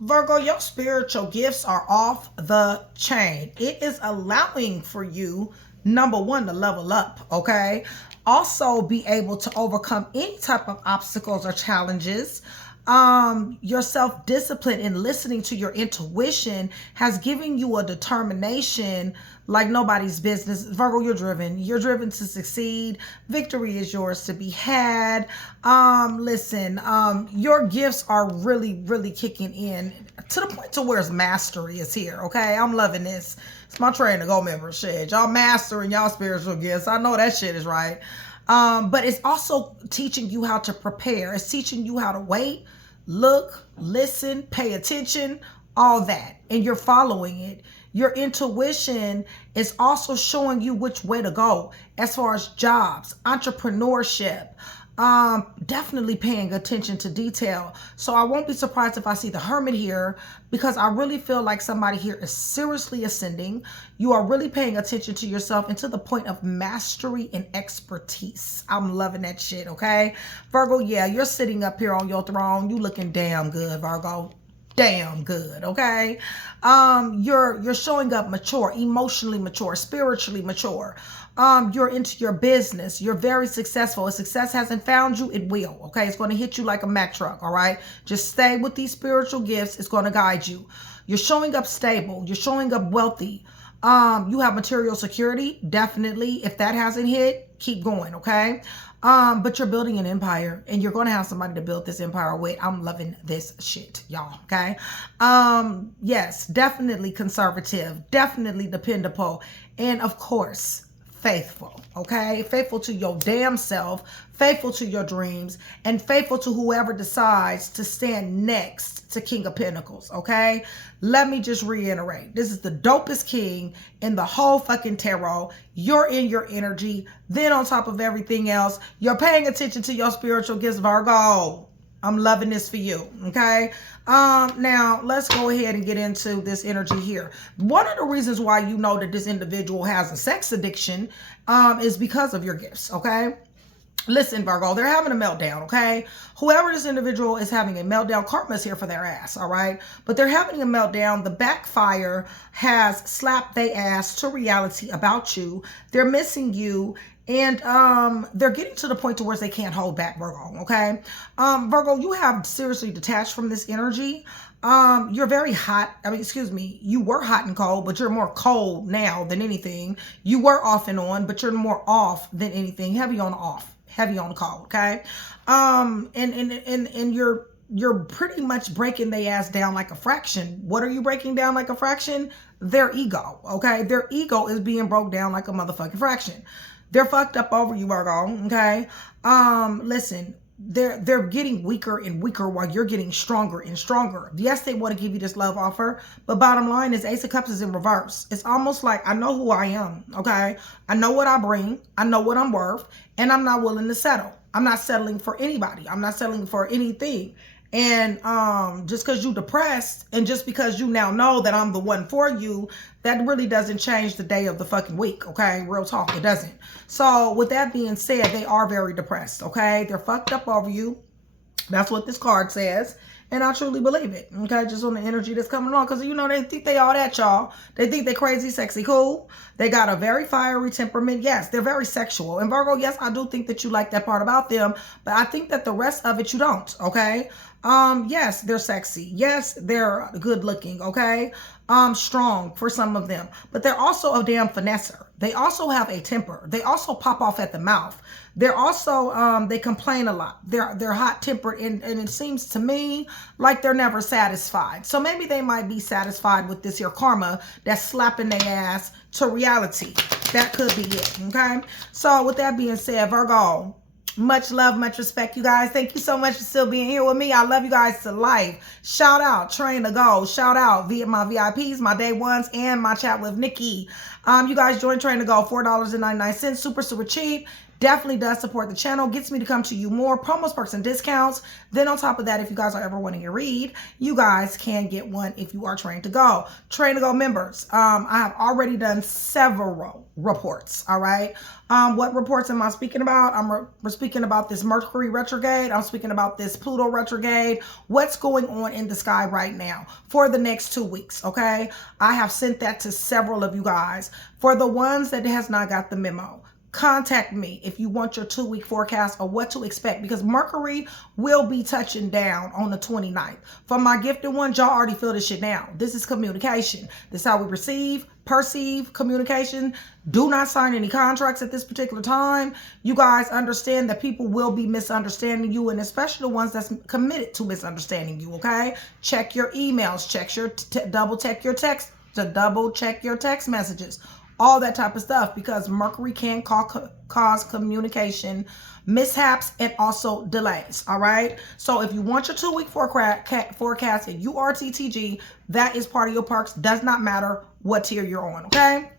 Virgo, your spiritual gifts are off the chain. It is allowing for you, number one, to level up, okay? Also be able to overcome any type of obstacles or challenges. Your self-discipline in listening to your intuition has given you a determination like nobody's business. Virgo, you're driven to succeed. Victory is yours to be had. Listen, your gifts are really kicking in to the point to where mastery is here. Okay, I'm loving this. It's my Train to Go membership. Y'all mastering y'all spiritual gifts. I know that shit is right. But it's also teaching you how to prepare. It's teaching you how to wait, look, listen, pay attention, all that. And you're following it. Your intuition is also showing you which way to go as far as jobs, entrepreneurship, definitely paying attention to detail. So I won't be surprised if I see the Hermit here, because I really feel like somebody here is seriously ascending. You are really paying attention to yourself and to the point of mastery and expertise. I'm loving that shit, okay? Virgo, yeah, you're sitting up here on your throne. You looking damn good, Virgo. Damn good, okay? You're showing up mature, emotionally mature, spiritually mature. You're into your business. You're very successful. If success hasn't found you, it will, okay? It's going to hit you like a Mack truck, all right? Just stay with these spiritual gifts. It's going to guide you. You're showing up stable. You're showing up wealthy. You have material security, definitely. If that hasn't hit, keep going, okay? But you're building an empire, and you're going to have somebody to build this empire with. I'm loving this shit, y'all, okay? Yes, definitely conservative, definitely dependable, and of course, faithful, okay? Faithful to your damn self, faithful to your dreams, and faithful to whoever decides to stand next to King of Pentacles, okay? Let me just reiterate. This is the dopest king in the whole fucking tarot. You're in your energy. Then on top of everything else, you're paying attention to your spiritual gifts, Virgo. I'm loving this for you, okay? Now, let's go ahead and get into this energy here. One of the reasons why you know that this individual has a sex addiction is because of your gifts, okay? Listen, Virgo, they're having a meltdown, okay? Whoever this individual is having a meltdown, karma's here for their ass, all right? But they're having a meltdown. The backfire has slapped their ass to reality about you. They're missing you. And they're getting to the point to where they can't hold back, Virgo, okay? Virgo, you have seriously detached from this energy. You're very hot. I mean, excuse me, you were hot and cold, but you're more cold now than anything. You were off and on, but you're more off than anything. Heavy on off, heavy on cold, okay? And you're pretty much breaking their ass down like a fraction. What are you breaking down like a fraction? Their ego, okay? Their ego is being broke down like a motherfucking fraction. They're fucked up over you, Virgo, okay? Listen, they're getting weaker and weaker while you're getting stronger and stronger. Yes, they want to give you this love offer, but bottom line is Ace of Cups is in reverse. It's almost like I know who I am, okay? I know what I bring. I know what I'm worth, and I'm not willing to settle. I'm not settling for anybody. I'm not settling for anything. And just because you're depressed and just because you now know that I'm the one for you, that really doesn't change the day of the fucking week, okay? Real talk, it doesn't. So with that being said, they are very depressed, okay? They're fucked up over you. That's what this card says. And I truly believe it, okay? Just on the energy that's coming on. Because, you know, they think they all that, y'all. They think they crazy, sexy, cool. They got a very fiery temperament. Yes, they're very sexual. And Virgo, yes, I do think that you like that part about them. But I think that the rest of it you don't, okay? Yes, they're sexy. Yes, they're good looking, okay? Strong for some of them. But they're also a damn finesser. They also have a temper. They also pop off at the mouth. They're also, they complain a lot. They're hot-tempered, and it seems to me like they're never satisfied. So maybe they might be satisfied with this here karma that's slapping their ass to reality. That could be it, okay? So with that being said, Virgo, much love, much respect, you guys. Thank you so much for still being here with me. I love you guys to life. Shout out, Train to Go. Shout out via my VIPs, my day ones, and my chat with Nikki. You guys join Train to Go, $4.99. Super, super cheap. Definitely does support the channel, gets me to come to you more, promos, perks, and discounts. Then on top of that, if you guys are ever wanting a read, you guys can get one if you are trained to go. Trained to go members, I have already done several reports, all right? What reports am I speaking about? We're speaking about this Mercury retrograde. I'm speaking about this Pluto retrograde. What's going on in the sky right now for the next 2 weeks, okay? I have sent that to several of you guys. For the ones that has not got the memo, contact me if you want your 2-week forecast or what to expect, because Mercury will be touching down on the 29th. For my gifted ones, y'all already feel this shit now. This is communication. This is how we receive, perceive communication. Do not sign any contracts at this particular time. You guys understand that people will be misunderstanding you, and especially the ones that's committed to misunderstanding you, okay? Check your emails, double check your text messages. All that type of stuff, because Mercury can cause communication mishaps and also delays, all right? So if you want your 2-week forecast and you are TTG, that is part of your perks. Does not matter what tier you're on, okay?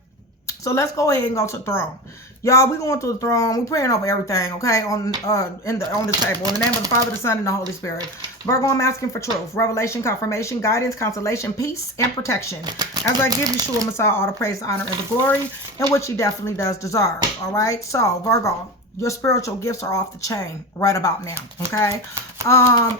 So let's go ahead and go to the throne. Y'all, we're going through the throne. We're praying over everything, okay, on this table. In the name of the Father, the Son, and the Holy Spirit. Virgo, I'm asking for truth, revelation, confirmation, guidance, consolation, peace, and protection. As I give Yeshua Messiah all the praise, honor, and the glory, in which he definitely does deserve, all right? So, Virgo, your spiritual gifts are off the chain right about now, okay?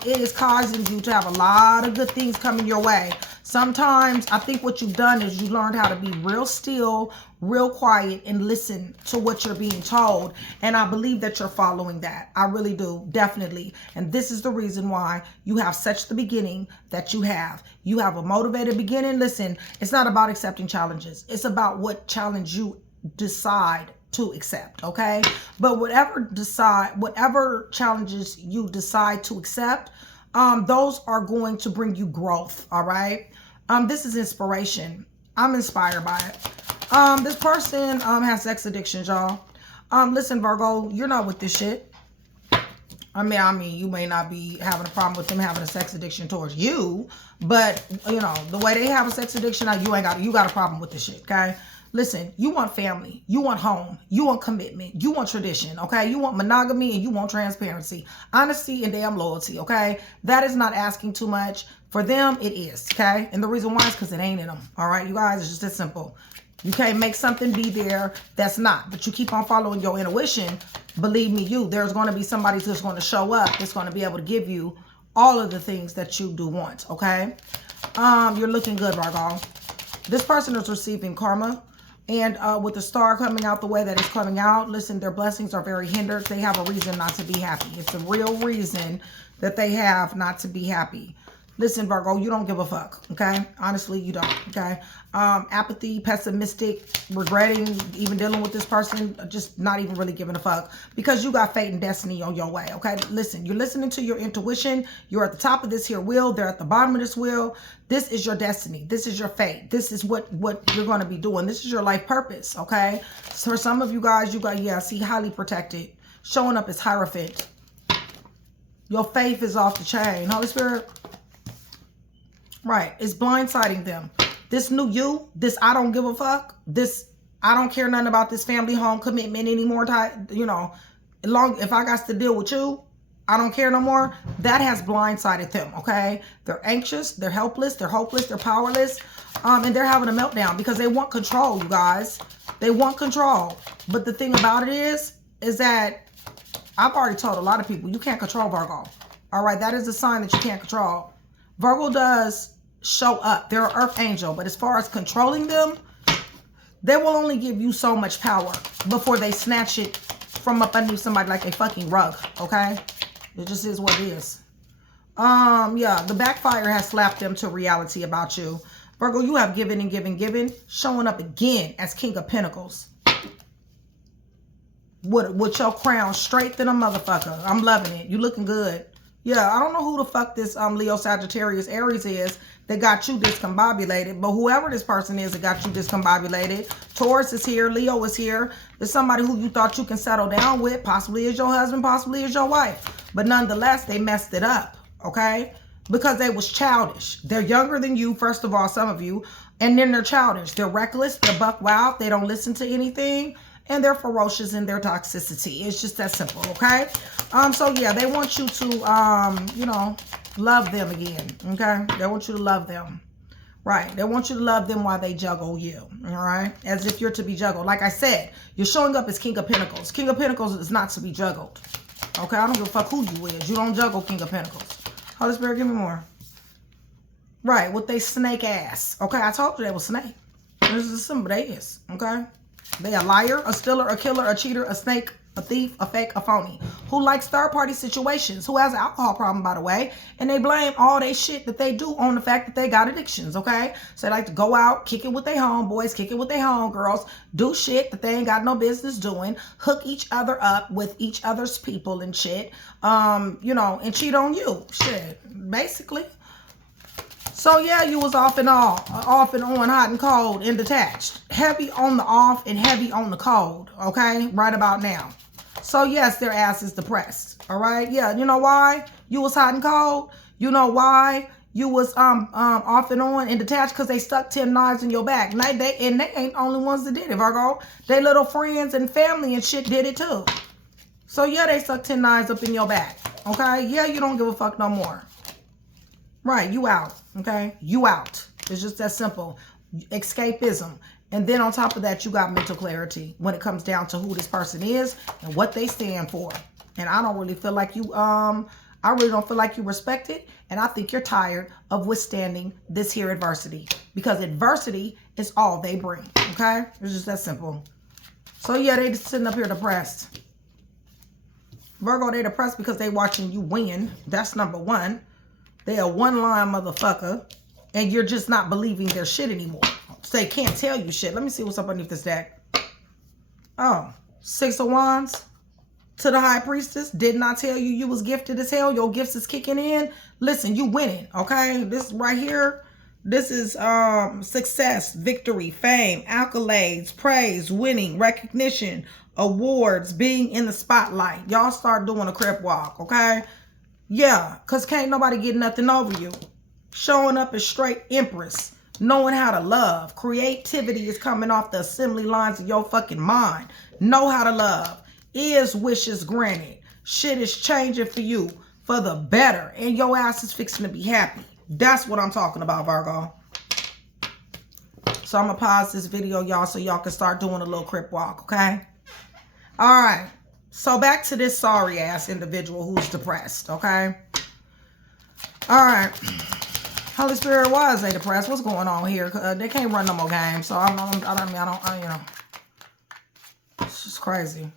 It is causing you to have a lot of good things coming your way. Sometimes I think what you've done is you learned how to be real still, real quiet, and listen to what you're being told. And I believe that you're following that. I really do, definitely. And this is the reason why you have such the beginning that you have. You have a motivated beginning. Listen, it's not about accepting challenges. It's about what challenge you decide to accept, okay? But whatever challenges you decide to accept, those are going to bring you growth, all right? This is inspiration. I'm inspired by it. This person has sex addictions, y'all. Listen, Virgo, you're not with this shit. I mean, you may not be having a problem with them having a sex addiction towards you, but you know, the way they have a sex addiction, you got a problem with this shit, okay? Listen, you want family, you want home, you want commitment, you want tradition, okay? You want monogamy and you want transparency, honesty, and damn loyalty, okay? That is not asking too much. For them, it is, okay? And the reason why is because it ain't in them, all right? You guys, it's just that simple. You can't make something be there that's not, but you keep on following your intuition. Believe me, there's going to be somebody that's going to show up that's going to be able to give you all of the things that you do want, okay? You're looking good, Virgo. This person is receiving karma. And with the star coming out the way that it's coming out, listen, their blessings are very hindered. They have a reason not to be happy. It's a real reason that they have not to be happy. Listen, Virgo, you don't give a fuck, okay? Honestly, you don't, okay? Apathy, pessimistic, regretting, even dealing with this person, just not even really giving a fuck, because you got fate and destiny on your way, okay? Listen, you're listening to your intuition. You're at the top of this here wheel. They're at the bottom of this wheel. This is your destiny. This is your fate. This is what you're going to be doing. This is your life purpose, okay? So for some of you guys, see, highly protected, showing up as Hierophant. Your faith is off the chain. Holy Spirit. Right. It's blindsiding them. This new you, this I don't give a fuck, this I don't care nothing about this family home commitment anymore type, you know, if I got to deal with you, I don't care no more. That has blindsided them, okay? They're anxious, they're helpless, they're hopeless, they're powerless, and they're having a meltdown because they want control, you guys. They want control. But the thing about it is that I've already told a lot of people, you can't control Virgo. All right, that is a sign that you can't control. Virgo does show up. They're an earth angel, but as far as controlling them, they will only give you so much power before they snatch it from up underneath somebody like a fucking rug, okay? It just is what it is. Yeah, the backfire has slapped them to reality about you. Virgo, you have given and given, showing up again as King of Pentacles. With your crown straight than a motherfucker. I'm loving it. You looking good. Yeah, I don't know who the fuck this Leo, Sagittarius, Aries is that got you discombobulated, but whoever this person is that got you discombobulated, Taurus is here, Leo is here. There's somebody who you thought you can settle down with, possibly is your husband, possibly is your wife. But nonetheless, they messed it up, okay? Because they was childish. They're younger than you, first of all, some of you, and then they're childish. They're reckless, they're buck wild, they don't listen to anything, and they're ferocious in their toxicity. It's just that simple, okay? So yeah, they want you to, you know, love them again, okay? They want you to love them. Right. They want you to love them while they juggle you. All right. As if you're to be juggled. Like I said, you're showing up as King of Pentacles. King of Pentacles is not to be juggled. Okay. I don't give a fuck who you is. You don't juggle King of Pentacles. Holy Spirit, give me more. Right. With they snake ass. Okay. I told you they was snake. This is simple. They is. Okay. They a liar, a stealer, a killer, a cheater, a snake, a thief, a fake, a phony, who likes third-party situations, who has an alcohol problem, by the way, and they blame all they shit that they do on the fact that they got addictions, okay? So they like to go out, kick it with their homeboys, kick it with their homegirls, do shit that they ain't got no business doing, hook each other up with each other's people and shit, you know, and cheat on you, shit, basically. So yeah, you was off and on, hot and cold, and detached. Heavy on the off and heavy on the cold, okay? Right about now. So yes, their ass is depressed, all right? Yeah, you know why you was hot and cold? You know why you was off and on and detached? Because they stuck 10 knives in your back. And they ain't the only ones that did it, Virgo. They little friends and family and shit did it too. So yeah, they stuck 10 knives up in your back, okay? Yeah, you don't give a fuck no more. Right, you out, okay? You out. It's just that simple. Escapism. And then on top of that, you got mental clarity when it comes down to who this person is and what they stand for. And I don't really feel like you, I really don't feel like you respect it. And I think you're tired of withstanding this here adversity. Because adversity is all they bring, okay? It's just that simple. So yeah, they just sitting up here depressed. Virgo, they depressed because they watching you win. That's number one. They a one-line motherfucker. And you're just not believing their shit anymore. So they can't tell you shit. Let me see what's up underneath this deck. Oh, 6 of Wands to the High Priestess. Did not tell you you was gifted as hell. Your gifts is kicking in. Listen, you winning, okay? This right here, this is success, victory, fame, accolades, praise, winning, recognition, awards, being in the spotlight. Y'all start doing a crip walk, okay? Yeah, because can't nobody get nothing over you. Showing up as straight Empress. Knowing how to love. Creativity is coming off the assembly lines of your fucking mind. Know how to love. Is wishes granted. Shit is changing for you for the better. And your ass is fixing to be happy. That's what I'm talking about, Virgo. So I'm going to pause this video, y'all, so y'all can start doing a little crip walk, okay? All right. So back to this sorry ass individual who's depressed, okay? All right. Holy Spirit, why is they depressed? What's going on here? They can't run no more games, so I don't, you know. It's just crazy.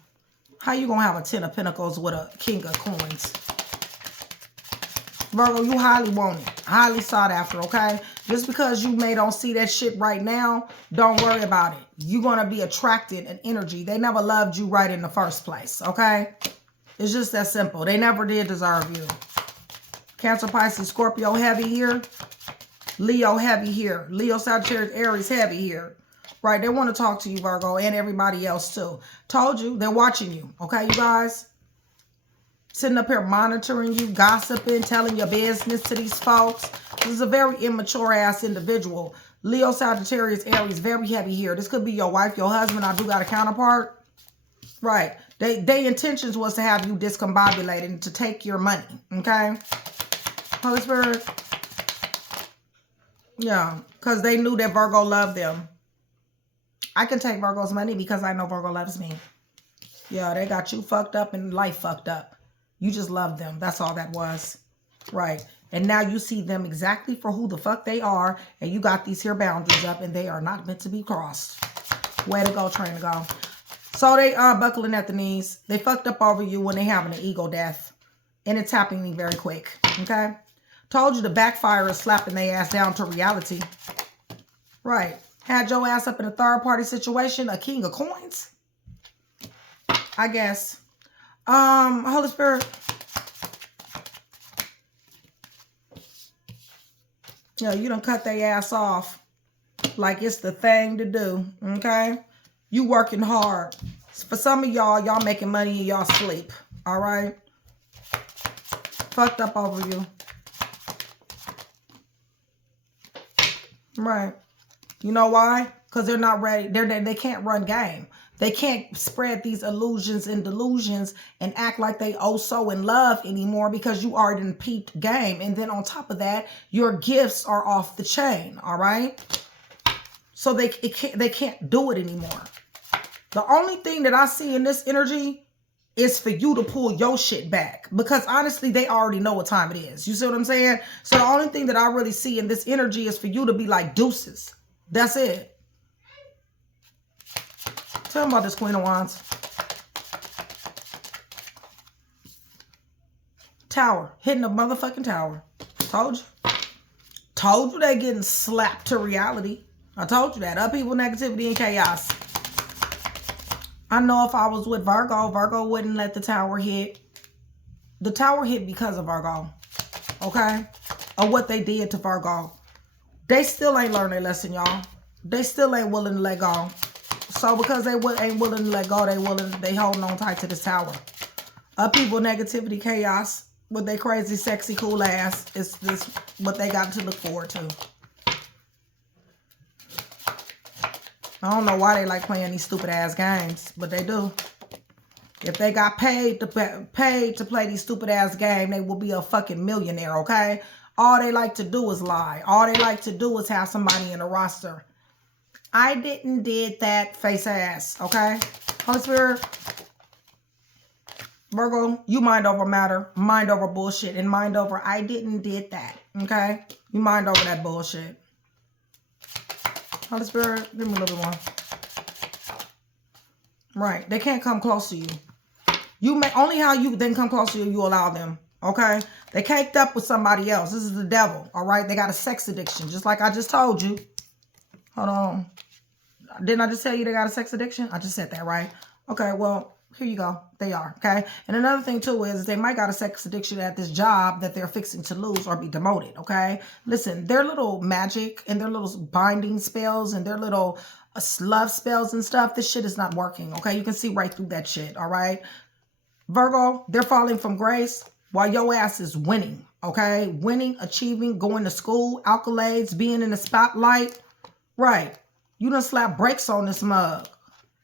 How you gonna have a 10 of Pentacles with a King of Coins? Virgo, you highly wanted, highly sought after, okay? Just because you may don't see that shit right now, don't worry about it. You're gonna be attracted in energy. They never loved you right in the first place, okay? It's just that simple. They never did deserve you. Cancer, Pisces, Scorpio heavy here. Leo heavy here. Leo, Sagittarius, Aries heavy here. Right, they want to talk to you, Virgo, and everybody else too. Told you, they're watching you. Okay, you guys? Sitting up here monitoring you, gossiping, telling your business to these folks. This is a very immature ass individual. Leo, Sagittarius, Aries, very heavy here. This could be your wife, your husband. I do got a counterpart. Right. Their intentions was to have you discombobulated and to take your money. Okay? Holy Spirit. Yeah, because they knew that Virgo loved them. I can take Virgo's money because I know Virgo loves me. Yeah, they got you fucked up and life fucked up. You just love them. That's all that was. Right. And now you see them exactly for who the fuck they are. And you got these here boundaries up and they are not meant to be crossed. Way to go, train to go. So they are buckling at the knees. They fucked up over you when they having an ego death. And it's happening very quick. Okay? Told you the backfire is slapping their ass down to reality. Right. Had your ass up in a third party situation, a King of Coins. I guess. Holy Spirit. Yeah, you done cut their ass off like it's the thing to do. Okay? You working hard. For some of y'all making money in y'all sleep. All right? Fucked up over you. Right. You know why? Because they're not ready. They can't run game. They can't spread these illusions and delusions and act like they so in love anymore because you are in peeped game. And then on top of that, your gifts are off the chain, all right? So they can't do it anymore. The only thing that I see in this energy is for you to pull your shit back. Because honestly, they already know what time it is. You see what I'm saying? So the only thing that I really see in this energy is for you to be like deuces. That's it. Tell me about this Queen of Wands. Tower. Hitting a motherfucking tower. Told you. Told you they getting slapped to reality. I told you that. Upheaval, negativity, and chaos. I know if I was with Virgo, Virgo wouldn't let the tower hit. The tower hit because of Virgo. Okay? Or what they did to Virgo. They still ain't learned their lesson, y'all. They still ain't willing to let go. So because they ain't willing to let go, they holding on tight to this tower. Upheaval, negativity, chaos with their crazy, sexy, cool ass is this what they got to look forward to. I don't know why they like playing these stupid ass games, but they do. If they got paid to play these stupid ass games, they will be a fucking millionaire, okay? All they like to do is lie. All they like to do is have somebody in a roster. I didn't did that face ass, okay? Holy Spirit, Virgo, you mind over matter, mind over bullshit, and mind over I didn't did that, okay? You mind over that bullshit. Holy Spirit, give me a little bit more. Right, they can't come close to you. You may only how you then come close to you, you allow them, okay? They caked up with somebody else. This is the devil, all right? They got a sex addiction, just like I just told you. Hold on. Didn't I just tell you they got a sex addiction? I just said that, right? Okay, well, here you go. They are, okay? And another thing, too, is they might got a sex addiction at this job that they're fixing to lose or be demoted, okay? Listen, their little magic and their little binding spells and their little love spells and stuff, this shit is not working, okay? You can see right through that shit, all right? Virgo, they're falling from grace while your ass is winning, okay? Winning, achieving, going to school, accolades, being in the spotlight, right? You done slap brakes on this mug.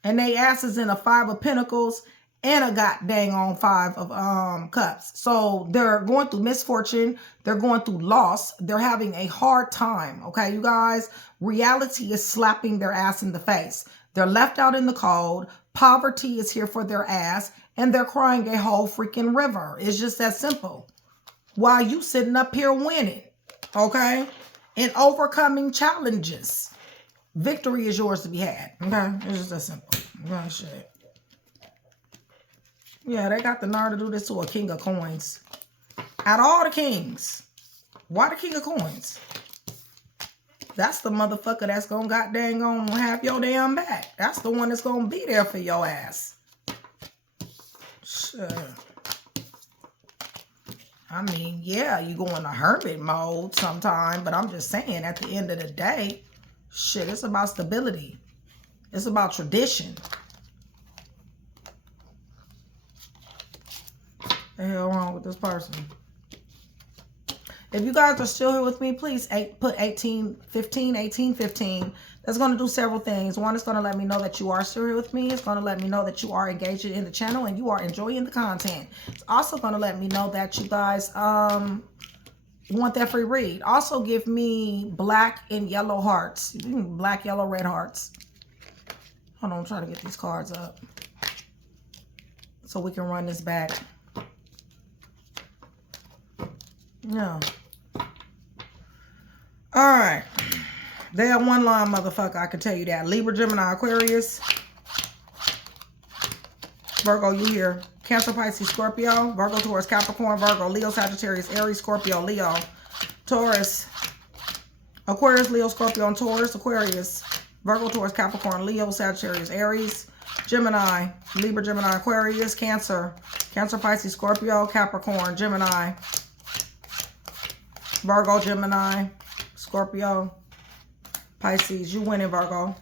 And they asses in a 5 of Pentacles and a goddamn on 5 of Cups. So they're going through misfortune. They're going through loss. They're having a hard time. Okay, you guys? Reality is slapping their ass in the face. They're left out in the cold. Poverty is here for their ass. And they're crying a whole freaking river. It's just that simple. While you sitting up here winning. Okay? And overcoming challenges. Victory is yours to be had. Okay? It's just that simple. Okay, shit. Yeah, they got the nerve to do this to a king of coins. Out of all the kings, why the king of coins? That's the motherfucker that's gonna goddamn gonna have your damn back. That's the one that's gonna be there for your ass. Shit. I mean, yeah, you go into hermit mode sometime, but I'm just saying at the end of the day, shit, it's about stability. It's about tradition. What the hell wrong with this person? If you guys are still here with me, please put 1815. That's going to do several things. One, it's going to let me know that you are still here with me. It's going to let me know that you are engaged in the channel and you are enjoying the content. It's also going to let me know that you guys want that free read. Also give me black and yellow hearts. Black, yellow, red hearts. Hold on, I'm trying to get these cards up so we can run this back. No. All right. They are one line, motherfucker. I can tell you that. Libra, Gemini, Aquarius. Virgo, you here. Cancer, Pisces, Scorpio. Virgo, Taurus, Capricorn, Virgo, Leo, Sagittarius, Aries, Scorpio, Leo. Taurus. Aquarius, Leo, Scorpio, and Taurus. Aquarius. Virgo, Taurus, Capricorn, Leo, Sagittarius, Aries. Gemini. Libra, Gemini, Aquarius. Cancer. Cancer, Pisces, Scorpio, Capricorn, Gemini. Virgo, Gemini, Scorpio, Pisces. You winning, Virgo.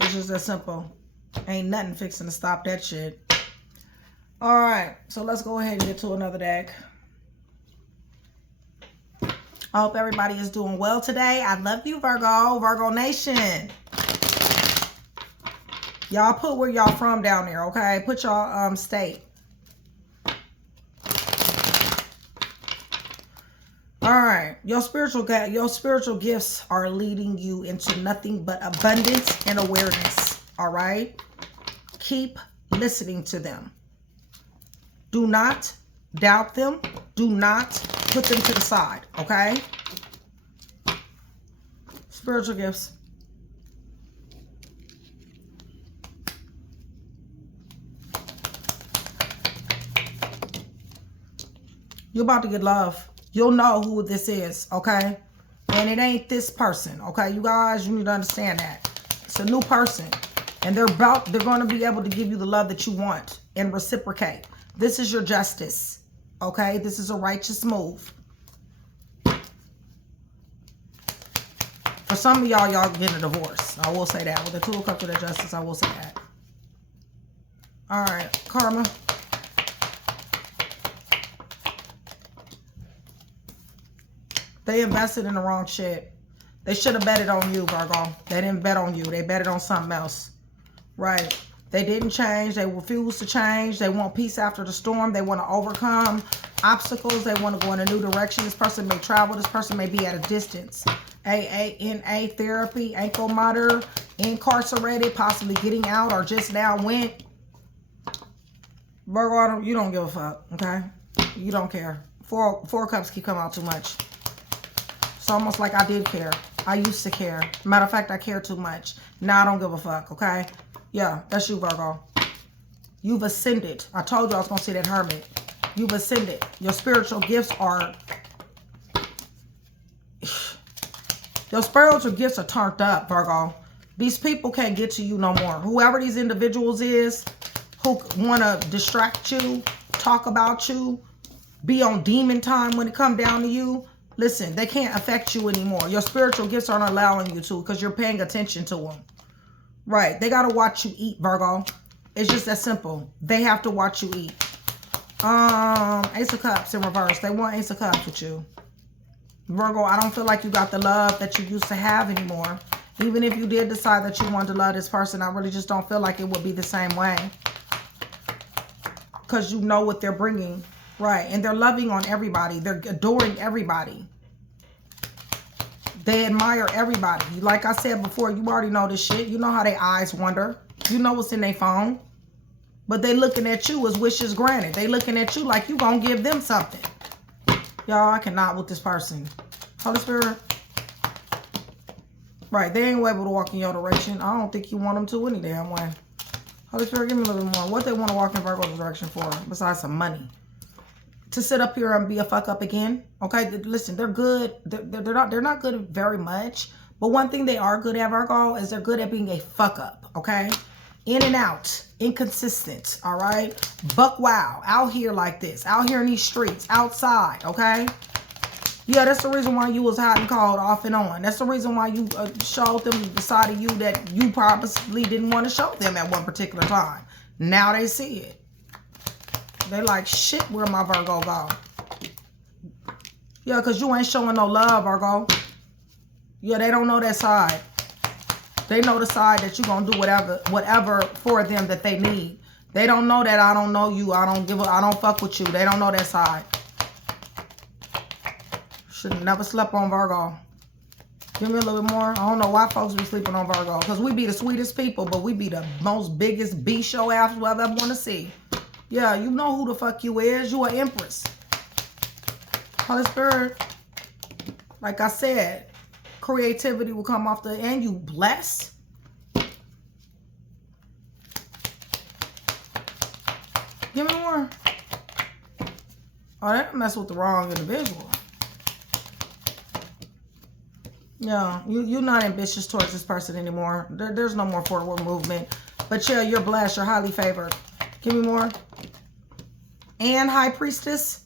It's just that simple. Ain't nothing fixing to stop that shit. All right. So let's go ahead and get to another deck. I hope everybody is doing well today. I love you, Virgo. Virgo Nation. Y'all put where y'all from down there, okay? Put y'all state. All right, your spiritual gifts are leading you into nothing but abundance and awareness. All right, keep listening to them. Do not doubt them. Do not put them to the side. Okay, spiritual gifts. You're about to get love. You'll know who this is, okay? And it ain't this person, okay? You guys, you need to understand that. It's a new person. And they're going to be able to give you the love that you want and reciprocate. This is your justice, okay? This is a righteous move. For some of y'all, y'all getting a divorce. I will say that. With the Two of Cups of the Justice, I will say that. All right, karma. They invested in the wrong shit. They should have betted on you, Virgo. They didn't bet on you. They betted on something else. Right. They didn't change. They refused to change. They want peace after the storm. They want to overcome obstacles. They want to go in a new direction. This person may travel. This person may be at a distance. NA therapy, ankle monitor, incarcerated, possibly getting out or just now went. Virgo, you don't give a fuck, okay? You don't care. Four cups keep coming out too much. It's almost like I did care. I used to care. Matter of fact, I care too much. Now I don't give a fuck, okay? Yeah, that's you, Virgo. You've ascended. I told you I was going to see that hermit. You've ascended. Your spiritual gifts are... Your spiritual gifts are turned up, Virgo. These people can't get to you no more. Whoever these individuals is who want to distract you, talk about you, be on demon time when it come down to you... Listen, they can't affect you anymore. Your spiritual gifts aren't allowing you to because you're paying attention to them. Right. They got to watch you eat, Virgo. It's just that simple. They have to watch you eat. Ace of Cups in reverse. They want Ace of Cups with you. Virgo, I don't feel like you got the love that you used to have anymore. Even if you did decide that you wanted to love this person, I really just don't feel like it would be the same way. Because you know what they're bringing. Right, and they're loving on everybody. They're adoring everybody. They admire everybody. Like I said before, you already know this shit. You know how their eyes wander. You know what's in their phone. But they looking at you as wishes granted. They looking at you like you gonna give them something. Y'all, I cannot with this person. Holy Spirit. Right, they ain't able to walk in your direction. I don't think you want them to any damn way. Holy Spirit, give me a little bit more. What they want to walk in Virgo's direction for besides some money? To sit up here and be a fuck up again. Okay, listen, they're good. They're not good at very much. But one thing they are good at, Virgo, is they're good at being a fuck up. Okay, in and out, inconsistent. All right, buck wow, out here like this, out here in these streets, outside. Okay, yeah, that's the reason why you was hot and cold, off and on. That's the reason why you showed them the side of you that you probably didn't want to show them at one particular time. Now they see it. They like, shit, where my Virgo go? Yeah, because you ain't showing no love, Virgo. Yeah, they don't know that side. They know the side that you going to do whatever for them that they need. They don't know that I don't know you. I don't fuck with you. They don't know that side. Should have never slept on Virgo. Give me a little bit more. I don't know why folks be sleeping on Virgo. Because we be the sweetest people, but we be the most biggest B-show ass you ever want to see. Yeah, you know who the fuck you is. You an empress. Holy Spirit. Like I said, creativity will come off the end. You blessed. Give me more. Oh, that mess with the wrong individual. Yeah, you're not ambitious towards this person anymore. There's no more forward movement. But yeah, you're blessed. You're highly favored. Give me more. And High Priestess.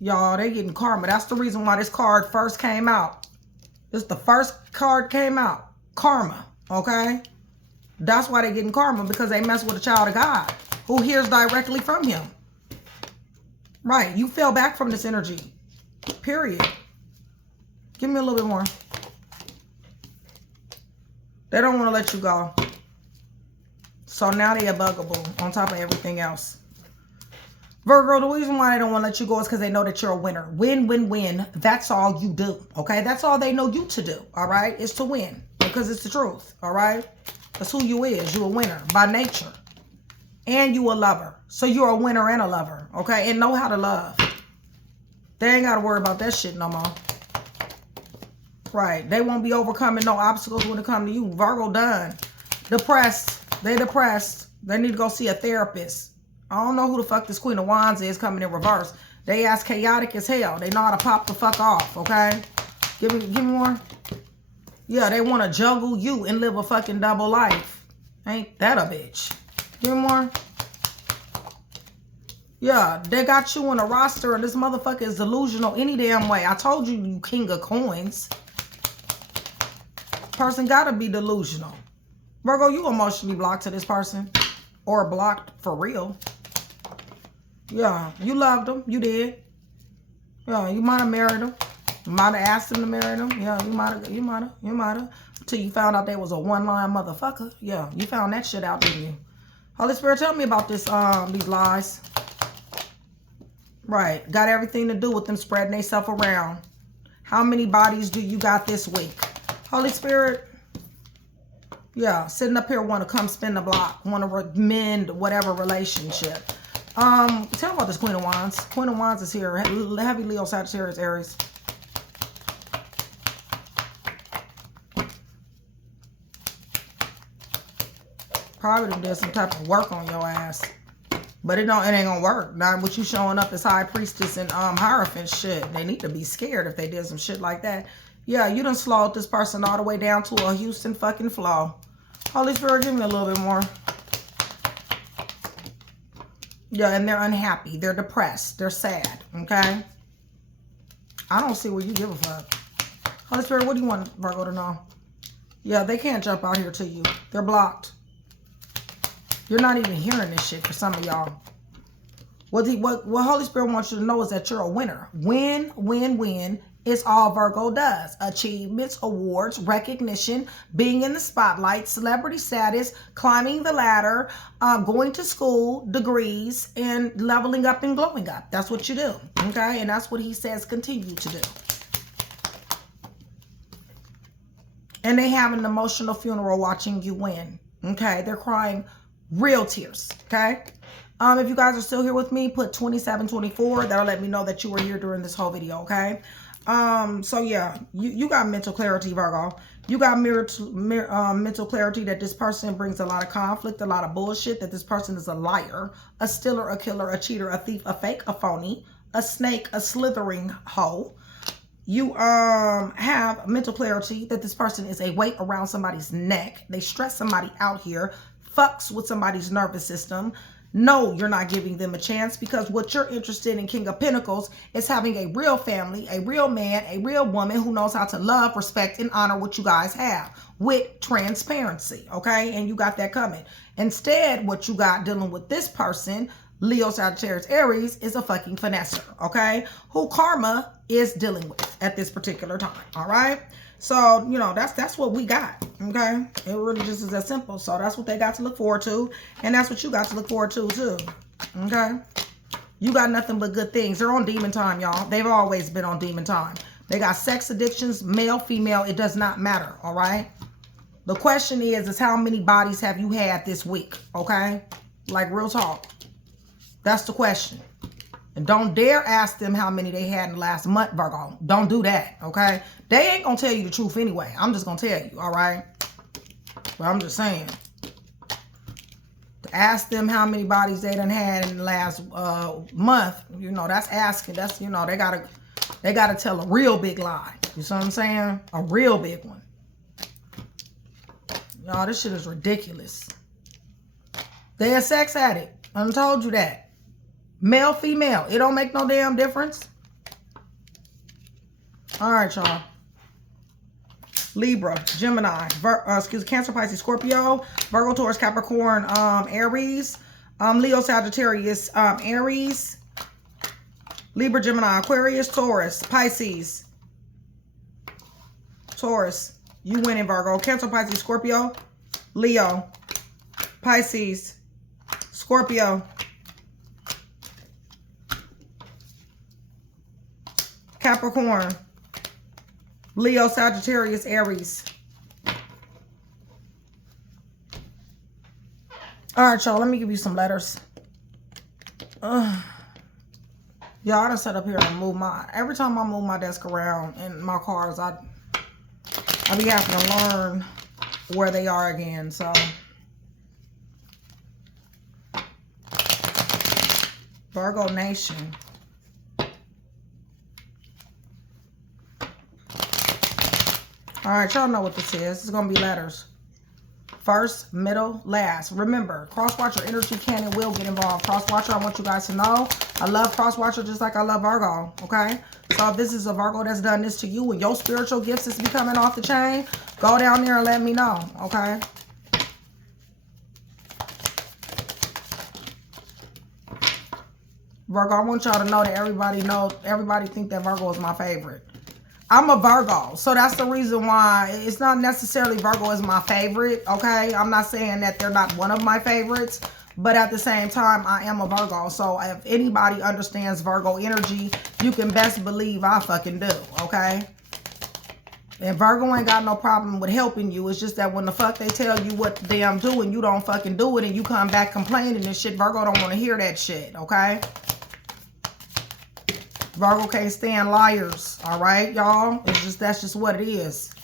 Y'all, they getting karma. That's the reason why this card first came out. This the first card came out. Karma. Okay? That's why they getting karma. Because they mess with a child of God. Who hears directly from him. Right. You fell back from this energy. Period. Give me a little bit more. They don't want to let you go. So now they a bugaboo on top of everything else. Virgo, the reason why they don't want to let you go is because they know that you're a winner. Win, win, win. That's all you do. Okay? That's all they know you to do. All right? Is to win. Because it's the truth. All right? That's who you is. You're a winner by nature. And you a lover. So you're a winner and a lover. Okay? And know how to love. They ain't got to worry about that shit no more. Right. They won't be overcoming no obstacles when it comes to you. Virgo done. Depressed. They depressed. They need to go see a therapist. I don't know who the fuck this Queen of Wands is coming in reverse. They ass chaotic as hell. They know how to pop the fuck off, okay? Give me more. Yeah, they want to juggle you and live a fucking double life. Ain't that a bitch? Give me more. Yeah, they got you on a roster and this motherfucker is delusional any damn way. I told you, you king of coins. Person gotta be delusional. Virgo, you emotionally blocked to this person. Or blocked for real. Yeah, you loved him. You did. Yeah, you might have married him. You might have asked him to marry him. Yeah, you might have. Until you found out they was a one-line motherfucker. Yeah, you found that shit out, didn't you? Holy Spirit, tell me about this, these lies. Right, got everything to do with them spreading themselves around. How many bodies do you got this week? Holy Spirit. Yeah, sitting up here want to come spin the block. Want to mend whatever relationship. Tell me about this Queen of Wands. Queen of Wands is here. Heavy Leo, Sagittarius, Aries. Probably done did some type of work on your ass. But it ain't gonna work. Not with you showing up as High Priestess and Hierophant shit. They need to be scared if they did some shit like that. Yeah, you done slowed this person all the way down to a Houston fucking flow. Holy Spirit, give me a little bit more. Yeah, and they're unhappy. They're depressed. They're sad. Okay? I don't see where you give a fuck. Holy Spirit, what do you want Virgo to know? Yeah, they can't jump out here to you. They're blocked. You're not even hearing this shit for some of y'all. What Holy Spirit wants you to know is that you're a winner. Win, win, win. It's all Virgo does. Achievements, awards, recognition, being in the spotlight, celebrity status, climbing the ladder, going to school, degrees, and leveling up and glowing up. That's what you do. Okay? And that's what he says continue to do. And they have an emotional funeral watching you win. Okay? They're crying real tears. Okay? If you guys are still here with me, put 2724. That'll let me know that you were here during this whole video. Okay? So yeah, you got mental clarity, Virgo. You got mental clarity that this person brings a lot of conflict, a lot of bullshit, that this person is a liar, a stealer, a killer, a cheater, a thief, a fake, a phony, a snake, a slithering hoe. You have mental clarity that this person is a weight around somebody's neck. They stress somebody out here, fucks with somebody's nervous system. No, you're not giving them a chance, because what you're interested in, King of Pentacles, is having a real family, a real man, a real woman who knows how to love, respect, and honor what you guys have with transparency, okay? And you got that coming. Instead, what you got dealing with this person, Leo, Sagittarius, Aries, is a fucking finesser, okay? Who karma is dealing with at this particular time, all right? So, you know, that's what we got, okay? It really just is that simple. So that's what they got to look forward to. And that's what you got to look forward to, too, okay? You got nothing but good things. They're on demon time, y'all. They've always been on demon time. They got sex addictions, male, female. It does not matter, all right? The question is how many bodies have you had this week, okay? Like, real talk. That's the question. And don't dare ask them how many they had in the last month, Virgo. Don't do that, okay? They ain't going to tell you the truth anyway. I'm just going to tell you, all right? But I'm just saying. To ask them how many bodies they done had in the last month, you know, that's asking. That's, you know, they gotta tell a real big lie. You see what I'm saying? A real big one. Y'all, this shit is ridiculous. They a sex addict. I done told you that. Male, female. It don't make no damn difference. All right, y'all. Libra, Gemini, Cancer, Pisces, Scorpio, Virgo, Taurus, Capricorn, Aries, Leo, Sagittarius, Aries, Libra, Gemini, Aquarius, Taurus, Pisces, Taurus. You winning, Virgo. Cancer, Pisces, Scorpio, Leo, Pisces, Scorpio, Capricorn, Leo, Sagittarius, Aries. All right, y'all. Let me give you some letters. Y'all, I done set up here and move my... Every time I move my desk around in my cards, I be having to learn where they are again, so... Virgo Nation. All right, y'all know what this is. It's going to be letters. First, middle, last. Remember, cross-watcher energy can and will get involved. Cross-watcher, I want you guys to know, I love cross-watcher just like I love Virgo, okay? So if this is a Virgo that's done this to you and your spiritual gifts is becoming off the chain, go down there and let me know, okay? Virgo, I want y'all to know that everybody think that Virgo is my favorite. I'm a Virgo, so that's the reason why it's not necessarily Virgo is my favorite, okay? I'm not saying that they're not one of my favorites, but at the same time, I am a Virgo. So if anybody understands Virgo energy, you can best believe I fucking do, okay? And Virgo ain't got no problem with helping you. It's just that when the fuck they tell you what the damn do and you don't fucking do it and you come back complaining and shit, Virgo don't want to hear that shit, okay? Virgo can't stand liars, all right, y'all? That's just what it is.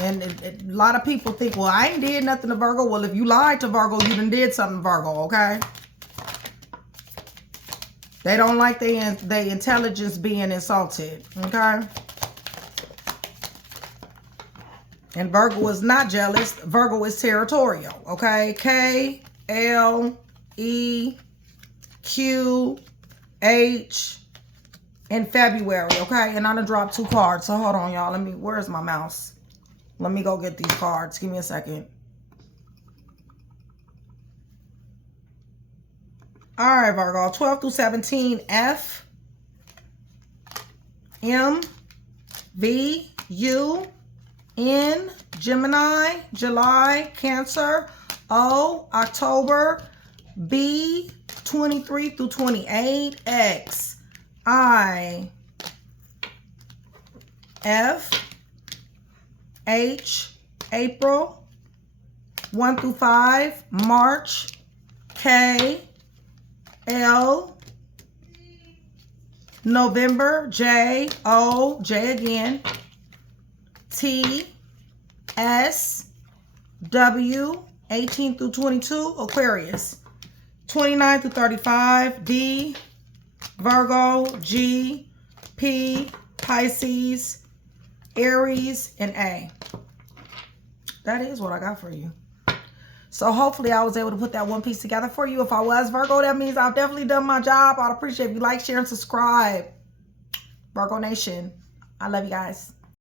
And a lot of people think, well, I ain't did nothing to Virgo. Well, if you lied to Virgo, you done did something to Virgo, okay? They don't like their intelligence being insulted, okay? And Virgo is not jealous. Virgo is territorial, okay? K-L-E-Q-H in February, okay? And I done dropped 2 cards. So hold on, y'all. Where's my mouse? Let me go get these cards. Give me a second. All right, Virgo. 12 through 17, F, M, V, U, N, Gemini, July, Cancer, O, October, B, 23 through 28, X, I, F, H, April, 1 through 5, March, K, L, November, J, O, J again, T, S, W, 18 through 22, Aquarius, 29 through 35, D, Virgo, G, P, Pisces, Aries, and A. That is what I got for you. So hopefully I was able to put that one piece together for you. If I was Virgo, that means I've definitely done my job. I'd appreciate if you like, share, and subscribe. Virgo Nation, I love you guys.